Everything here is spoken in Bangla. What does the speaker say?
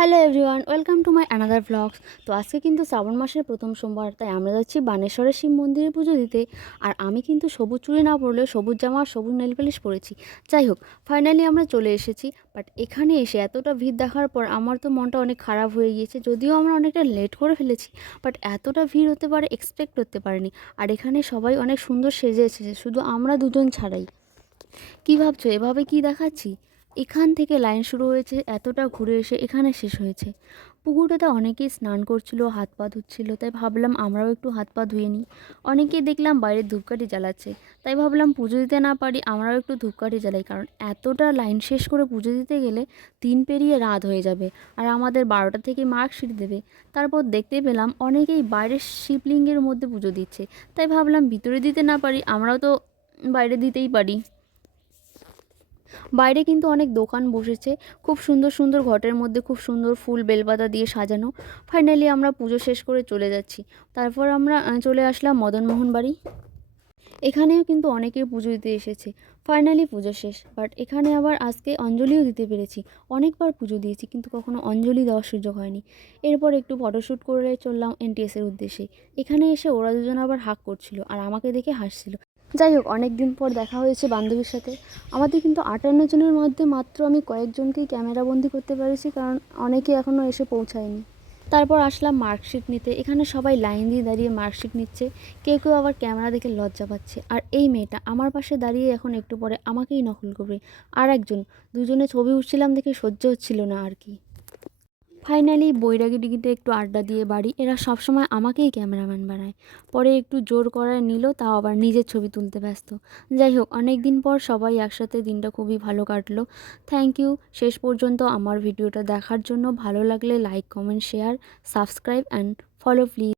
Hello everyone, welcome to my another vlogs. তো আজকে কিন্তু শ্রাবণ মাসের প্রথম সোমবার, তাই আমরা যাচ্ছি বানেশ্বরের শিব মন্দিরে পুজো দিতে। আর আমি কিন্তু সবুজ চুড়ি না পরলেও সবুজ জামা আর সবুজ নেল পালিশ পরেছি। যাই হোক, ফাইনালি আমরা চলে এসেছি। বাট এখানে এসে এতটা ভিড় দেখার পর আমার তো মনটা অনেক খারাপ হয়ে গিয়েছে, যদিও আমরা অনেকটা লেট করে ফেলেছি। বাট এতটা ভিড় হতে পারে এক্সপেক্ট করতে পারিনি। আর এখানে সবাই অনেক সুন্দর সেজে এসেছে, শুধু আমরা দুজন ছাড়াই। কী ভাবছো এভাবে কি দেখাচ্ছি? এখান থেকে লাইন শুরু হয়েছে, এতটা ঘুরে এসে এখানে শেষ হয়েছে। পুকুরটাতে অনেকেই স্নান করছিল, হাত পা ধুচ্ছিল, তাই ভাবলাম আমরাও একটু হাত পা ধুয়ে নিই। অনেকেই দেখলাম বাইরে ধূপকাঠি জ্বালাচ্ছে, তাই ভাবলাম পুজো দিতে না পারি আমরাও একটু ধূপকাঠি জ্বালাই, কারণ এতটা লাইন শেষ করে পুজো দিতে গেলে 3 পেরিয়ে রাত হয়ে যাবে। আর আমাদের 12টা থেকে মার্কশিট দেবে। তারপর দেখতে পেলাম অনেকেই বাইরের শিবলিঙ্গের মধ্যে পুজো দিচ্ছে, তাই ভাবলাম ভিতরে দিতে না পারি আমরাও তো বাইরে দিতেই পারি। বাইরে কিন্তু অনেক দোকান বসেছে, খুব সুন্দর সুন্দর ঘটের মধ্যে খুব সুন্দর ফুল বেলপাতা দিয়ে সাজানো। ফাইনালি আমরা পুজো শেষ করে চলে যাচ্ছি। তারপর আমরা চলে আসলাম মদনমোহন বাড়ি। এখানেও কিন্তু অনেকেই পুজো দিতে এসেছে। ফাইনালি পুজো শেষ, বাট এখানে আবার আজকে অঞ্জলিও দিতে পেরেছি। অনেকবার পুজো দিয়েছি কিন্তু কখনো অঞ্জলি দেওয়ার সুযোগ হয়নি। এরপর একটু ফটোশ্যুট করে চললাম এনটিএসের উদ্দেশ্যে। এখানে এসে ওরা দুজন আবার হাঁক করছিল আর আমাকে দেখে হাসছিল। যাই হোক, অনেক দিন পর দেখা হয়েছে বান্ধবীর সাথে। আমাদের কিন্তু 58 জনের মধ্যে মাত্র আমি কয়েকজনকেই ক্যামেরাবন্দি করতে পেরেছি, কারণ অনেকে এখনও এসে পৌঁছায়নি। তারপর আসলাম মার্কশিট নিতে। এখানে সবাই লাইন দিয়ে দাঁড়িয়ে মার্কশিট নিচ্ছে, কেউ কেউ আবার ক্যামেরা দেখে লজ্জা পাচ্ছে। আর এই মেয়েটা আমার পাশে দাঁড়িয়ে এখন একটু পরে আমাকেই নকল করবে। আর একজন, দুজনে ছবি উঠছিলাম দেখে সহ্য হচ্ছিল না আর কি। ফাইনালি বৈরাগী ডিগিতে একটু আড্ডা দিয়ে বাড়ি। এরা সবসময় আমাকেই ক্যামেরাম্যান বানায়, পরে একটু জোর করায় নিল, তাও আবার নিজের ছবি তুলতে ব্যস্ত। যাই হোক, অনেক দিন পর সবাই একসাথে, দিনটা খুবই ভালো কাটলো। থ্যাংক ইউ শেষ পর্যন্ত আমার ভিডিওটা দেখার জন্য। ভালো লাগলে like, comment, share, subscribe and follow please.